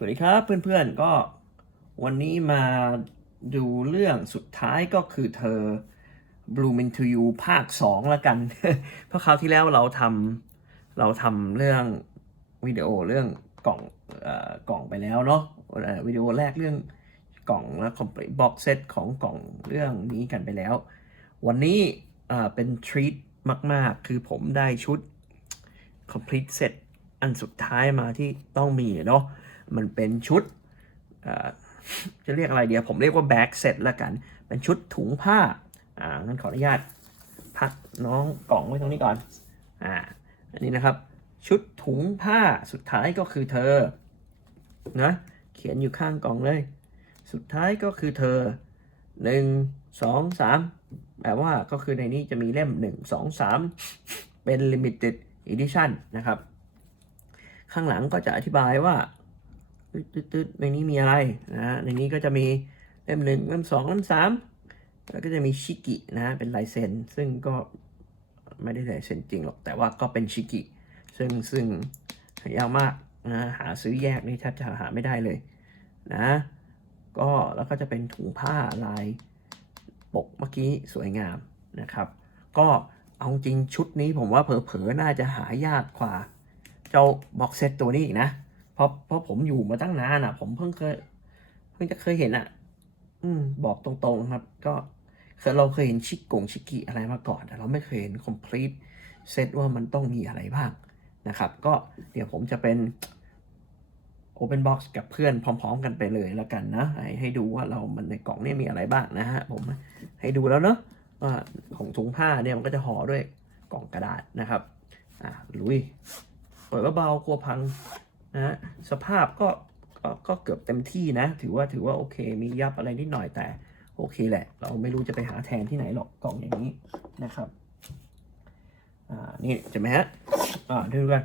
สวัสดีครับเพื่อนๆก็วันนี้มาดูเรื่องสุดท้ายก็คือเธอ Bloom into You ภาค 2ล้วกัน เพราะคราวที่แล้วเราทำเราทำเรื่องวิดีโอเรื่องกล่องเอ่อกล่องไปแล้วเนาะวิดีโอแรกเรื่องกล่องและ complete box set ของกล่องเรื่องนี้กันไปแล้ว วันนี้เอ่อเป็นทรีตมาก ๆ คือผมได้ชุด complete set อันสุดท้ายมาที่ต้องมีเนาะ มันเป็นชุดจะเรียกอะไรเดียวผมเรียกว่า back set ละกัน เป็นชุดถุงผ้าอ่างั้นขออนุญาตพักน้องกล่องไว้ตรงนี้ก่อนอ่าอันนี้นะครับชุดถุงผ้าสุดท้ายก็คือเธอนะเขียนอยู่ข้างกล่องเลย สุดท้ายก็คือเธอหนึ่งสองสามแปลว่าก็คือในนี้จะมีเล่มหนึ่งสองสามเป็น limited edition นะครับ ข้างหลังก็จะอธิบายว่า ตึ๊ดๆในนี้มีอะไรนะในนี้ก็จะมีเล่มหนึ่งเล่มสองเล่มสามแล้วก็จะมีชิกินะเป็นลายเซ็นซึ่งก็ไม่ได้ลายเซ็นจริงหรอก แต่ว่าก็เป็นชิกิซึ่งซึ่งหายากมากนะหาซื้อแยกนี่แทบจะหาไม่ได้เลยนะก็แล้วก็จะเป็นถุงผ้าลายปกเมื่อกี้สวยงามนะครับ ก็เอาจริงชุดนี้ผมว่าเผลอๆน่าจะหายากกว่า เจ้าบ็อกเซตตัวนี้อีกนะ เพราะเพราะผมอยู่มาตั้งนานอะ ผมเพิ่งเคย เพิ่งจะเคยเห็นอะ อืม บอกตรงๆครับ ก็เคยเราเคยเห็นชิกกงชิกิอะไรมาก่อน แต่เราไม่เคยเห็น complete เซตว่ามันต้องมีอะไรบ้างนะครับ ก็เดี๋ยวผมจะเป็น Open Box กับเพื่อนพร้อม ๆ กันไปเลยแล้วกันนะ ให้ให้ดูว่าเรามันในกล่องนี่มีอะไรบ้างนะฮะ ผมให้ดูแล้วเนาะว่าของถุงผ้าเนี่ยมันก็จะห่อด้วยกล่องกระดาษนะครับ อ่าลุย เปิดเบาๆกลัวพัง นะฮะสภาพก็ก็ก็เกือบเต็มที่นะ ถือว่าถือว่าโอเค มียับอะไรนิดหน่อยแต่โอเคแหละ เราไม่รู้จะไปหาแทนที่ไหนหรอกกล่องอย่างนี้นะครับอ่านี่เห็นไหมฮะอ่าดูกัน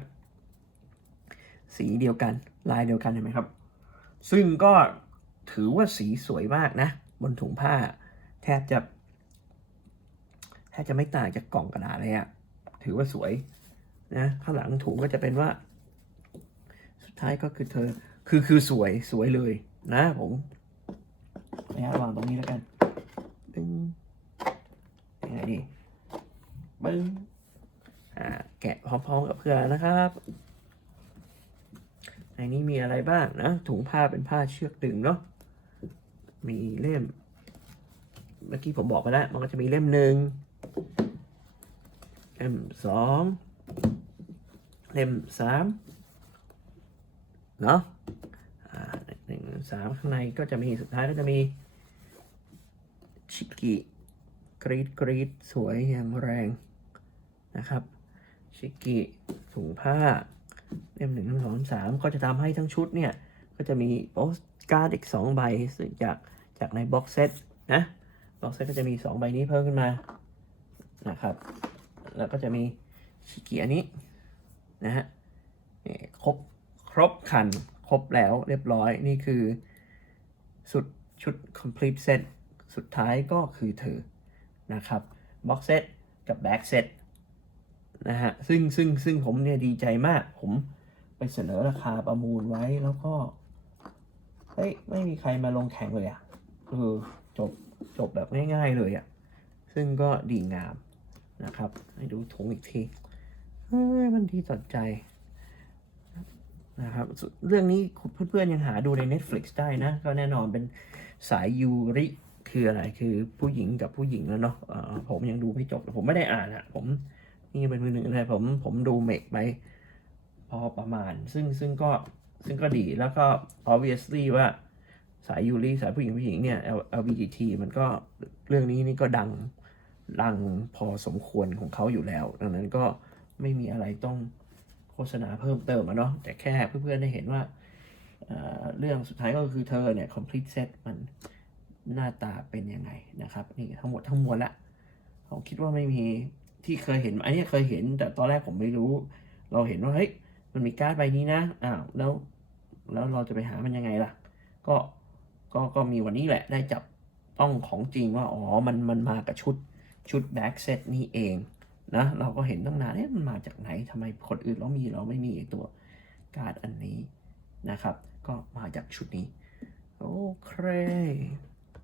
สีเดียวกันลายเดียวกันเห็นไหมครับ ซึ่งก็ถือว่าสีสวยมากนะ บนถุงผ้า แทบจะแทบจะไม่ต่างจากกล่องกระดาษเลยอะถือว่าสวยนะข้างหลังถุงก็จะเป็นว่า ท้ายก็คือเธอ คือคือสวยสวยเลยนะผมนะวางตรงนี้แล้วกันตึงยังไงดีปึ้งอ่าแกะพร้อมๆกับเพื่อนนะครับในนี้มีอะไรบ้างนะ ถุงผ้าเป็นผ้าเชือกดึงเนาะมีเล่ม เมื่อกี้ผมบอกไปแล้ว มันก็จะมีเล่มหนึ่งเล่มสองเล่มสาม เนาะหนึ่งสามข้างในก็จะมีสุดท้ายก็จะมีชิกิกรีดกรีดสวยอย่างแรงนะครับ ชิกิถุงผ้าเล่มหนึ่งเล่มสองสามก็จะทำให้ทั้งชุดเนี่ย ก็จะมีโปสการ์ดอีกสองใบซึ่งจากจากในบ็อกเซตนะบ็อกเซตก็จะมีสองใบนี้เพิ่มขึ้นมานะครับ แล้วก็จะมีชิกิอันนี้นะฮะนี่ครบ ครบคัน ครบแล้วเรียบร้อยนี่คือสุดชุด complete set สุดท้ายก็คือเธอนะครับ box set กับ back set นะฮะซึ่งซึ่งซึ่งผมเนี่ยดีใจมาก ผมไปเสนอราคาประมูลไว้แล้วก็เฮ้ยไม่มีใครมาลงแข่งเลยอะ่ะเออจบจบแบบง่ายๆเลยอะ่ะ ซึ่งก็ดีงามนะครับ ให้ดูถุงอีกที เฮ้ย มันดีต่อใจ นะครับเรื่องนี้เพื่อนๆยังหาดูใน Netflix ได้นะ ก็แน่นอนเป็นสายยูริคืออะไรคือผู้หญิงกับผู้หญิงแล้วเนาะผมยังดูไม่จบ ผมไม่ได้อ่านอะผมนี่เป็นมือหนึ่งเลยผมผมดูเมกไปพอประมาณ ซึ่งซึ่งก็ซึ่งก็ดีแล้วก็ obviously ว่าสายยูริสายผู้หญิงผู้หญิงเนี่ย LGBT มันก็เรื่องนี้นี่ก็ดังดังพอสมควรของเขาอยู่แล้ว ดังนั้นก็ไม่มีอะไรต้อง โฆษณาเพิ่มเติมอะเนาะแต่แค่เพื่อนๆได้เห็นว่าเเรื่องสุดท้ายก็คือเธอเนี่ย complete set มันหน้าตาเป็นยังไงนะครับนี่ทั้งหมดทั้งมวลละผมคิดว่าไม่มีที่เคยเห็นอันนี้เคยเห็น แต่ตอนแรกผมไม่รู้ เราเห็นว่าเฮ้ยมันมีการ์ดใบนี้นะอ้าวแล้วแล้วเราจะไปหามันยังไงล่ะ ก็ก็ก็มีวันนี้แหละได้จับต้องของจริงว่า อ๋อ มันมันมากับชุดชุดแบ็กเซตนี่เอง นะเราก็เห็นตั้งนานเอ๊ะมันมาจากไหนทำไมคนอื่นเรามีเราไม่มีไอ้ตัวการ์ดอันนี้นะครับ ก็มาจากชุดนี้ โอเค